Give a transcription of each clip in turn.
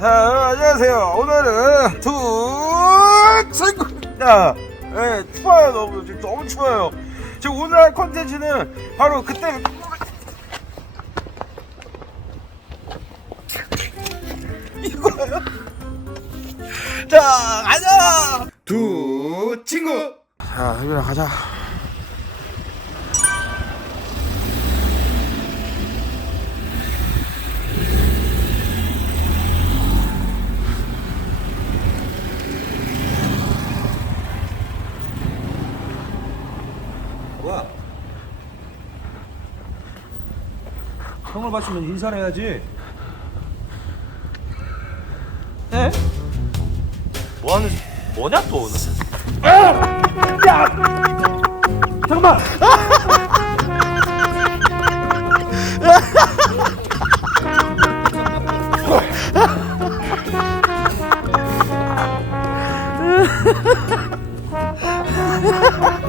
자, 안녕하세요. 오늘은 두 친구입니다. 네, 추워요, 너무. 지금 너무 추워요. 지금 오늘 할 컨텐츠는 바로 그때. 이거예요? 자, 가자! 두 친구! 자, 혜민아, 가자. 뭐야? 형을 맞추면 인사를 해야지. 에? 뭐하는, 뭐냐, 또 오늘? 잠깐만.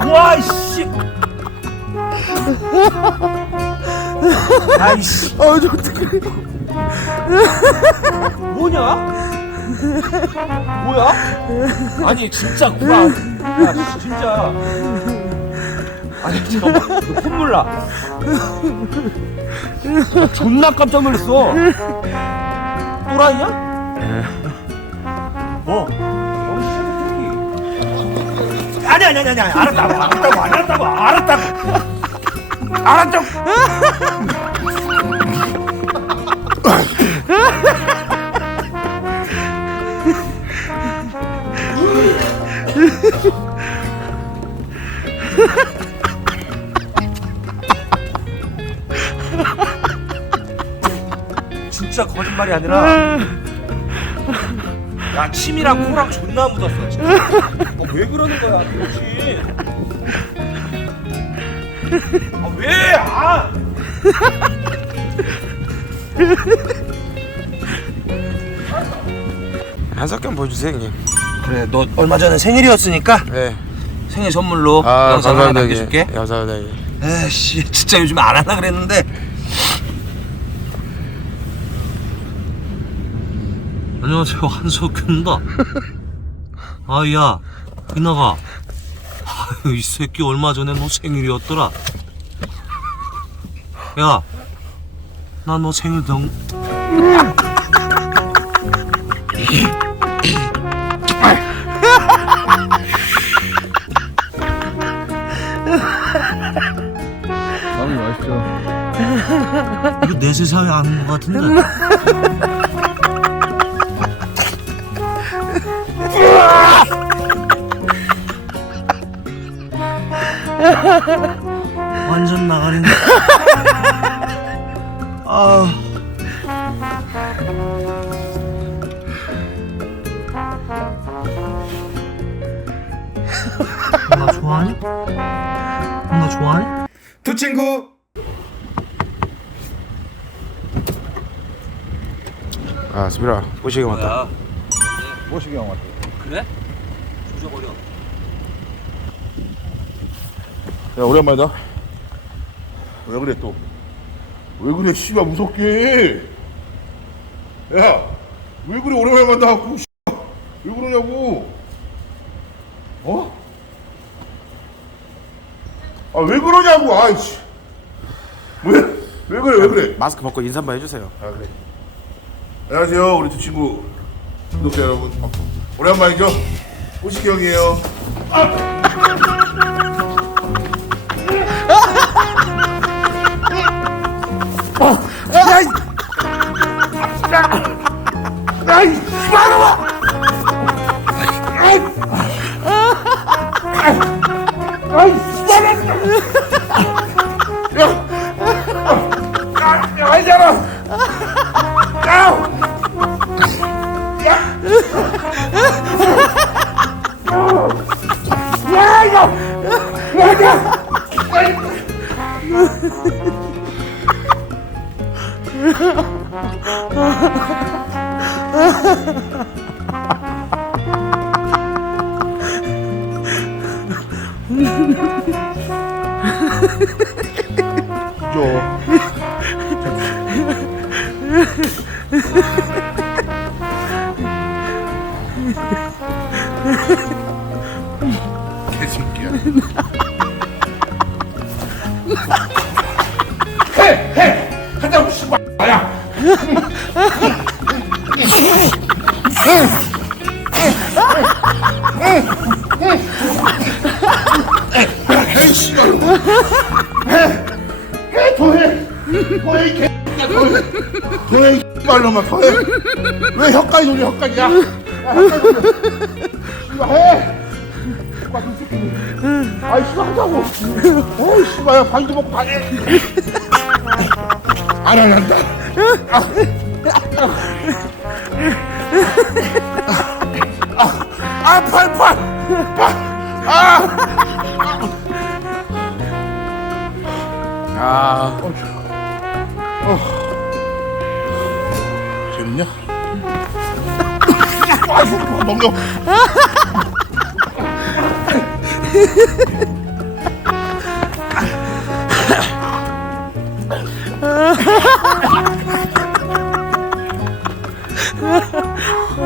와, 씨. 아이씨. 아, 저 어떡해. 뭐냐? 뭐야? 아니 진짜 구라. 야 진짜. 아니 잠깐만 너 콧물 나. 아, 존나 깜짝 놀랐어. 또라이냐? 뭐? 아니 아니 아니 아니 알았다고 알았다고 알았다고 알았다고 알았다고. 진짜 거짓말이 아니라 야 침이랑 코랑 존나 묻었어 진짜 어, 왜 그러는 거야 그렇지 아 왜 아! 한석경 보여주세요, 형님. 그래 너 얼마 전에 생일이었으니까 네. 생일 선물로 아, 영상 하나 감사합니다, 남겨줄게 형님. 감사합니다, 형님. 에이씨 진짜 요즘 안 하려 그랬는데 안녕하세요 한석규입니다 아야 이나가 아유 이 새끼 얼마 전에 너 생일이었더라. 야 나 너 생일 등 이거 내 세상에 아는 것 같은데 완전 나가린다 아나 좋아하니? 나 좋아하니? 두 친구! 아, 수빈아, 꼬시기. 뭐야 모시기 형 왔다. 그래? 조져버려 야 오랜만이다. 왜 그래 또? 왜 그래 씨발 무섭게? 야, 왜 그래 오랜만에 만나갖고 씨발 왜 그러냐고? 어? 아 왜 그러냐고 아이씨. 왜? 왜 그래 왜 그래? 마스크 벗고 인사 한번 해주세요. 아 그래. 안녕하세요 우리 두 친구 구독자 여러분 오랜만이죠? 호식이 형이에요. 아 개새끼야. 해! 해! 하자고 씨발 야 해, 씨발. 해! 해, 더 해! 더 해, 이 개새끼야, 더 해! 더 해, 이 씨발놈아, 더 해! 왜 혀까지 돌려, 혀까지, 야! 야, 혀까지 돌려! 씨발, 해! 아이, 씨발, 하자고! 어이, 씨발, 야, 방도 먹고 가네! 안 한다. 아, 아, 팔, 팔! 팔! 아! 아 재밌냐? 아, 이거 넘겨.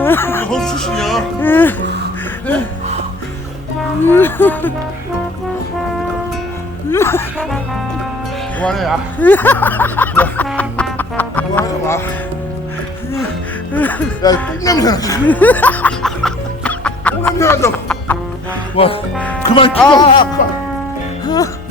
이거 허수 출신이야. 그만해, 야. 그만하지 마. 야, 이 똥냄새 나. 똥 냄새 난다고. 와, 그만 찍어. 그만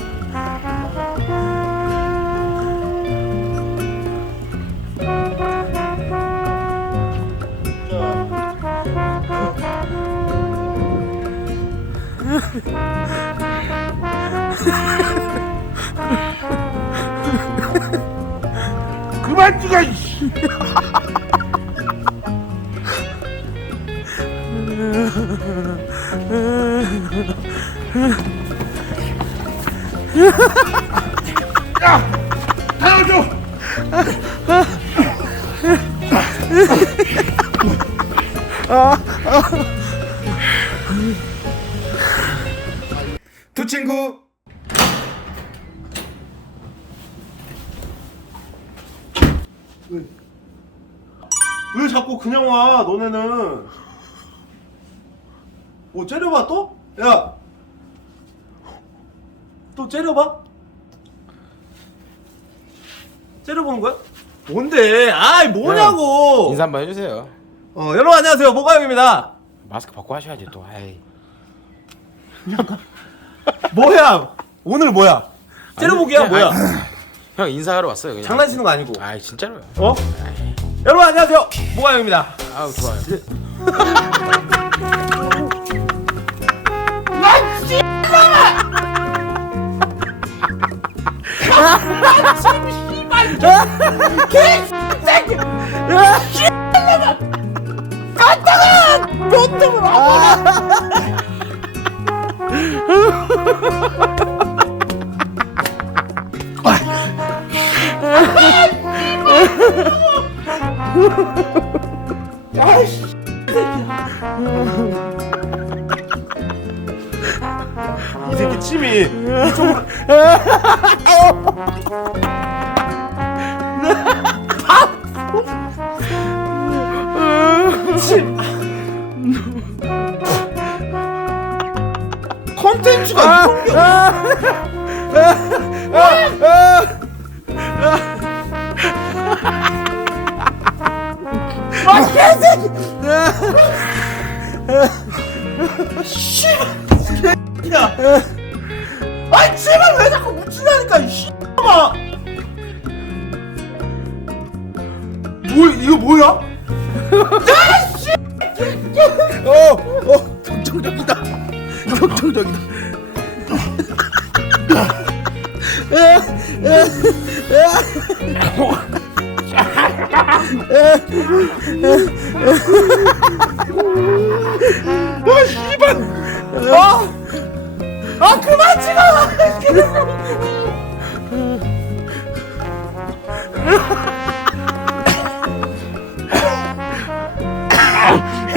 야, 태워줘. 두 친구 왜 자꾸 그냥 와 너네는 뭐 째려봐 또? 야! 또 째려봐? 째려보는 거야? 뭔데? 아이 뭐냐고! 인사 한번 해주세요 어 여러분 안녕하세요 모가영입니다 마스크 벗고 하셔야지 또 아이 뭐야 오늘 뭐야? 째려보기야 아니, 뭐야? 형 인사하러 왔어요 그냥 장난치는 거 아니고 아이 진짜로요 어? 여러분 안녕하세요 모가영입니다 아우 좋아요 Kim? take it! 이 새끼 침이 이쪽으로. 침 컨텐츠가 이런 게 야! 아이 제발 왜 자꾸 묻히라니까 이 씨발아! 뭐 이거 뭐야? 어어 격정적이다 격정적이다 아 씨발! 아! 아 그만 찍어!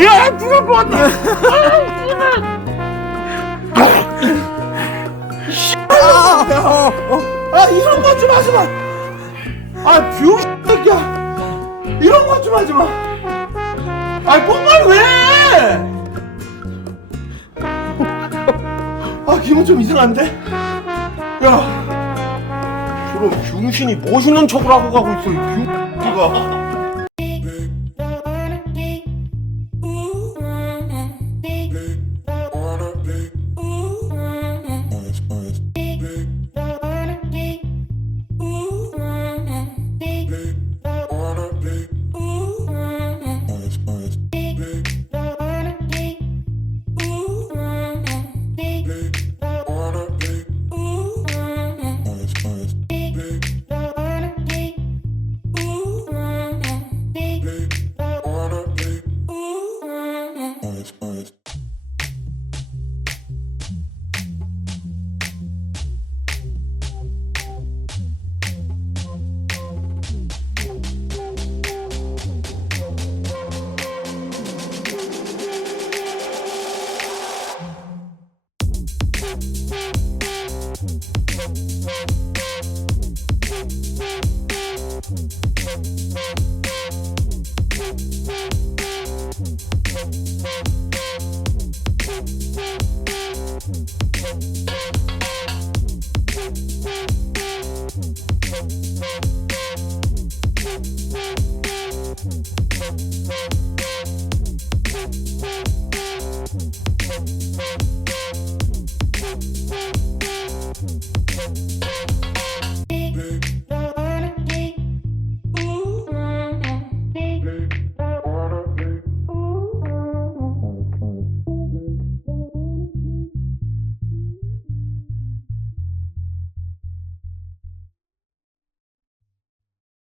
야 누가 보았다! 아 이런 거 좀 하지 마! 아 병이 새끼야! 이런 거 좀 하지 마! 아 뽕말 왜! 기분 좀 이상한데? 야, 저런 병신이 멋있는 척을 하고 가고 있어, 이 병신가.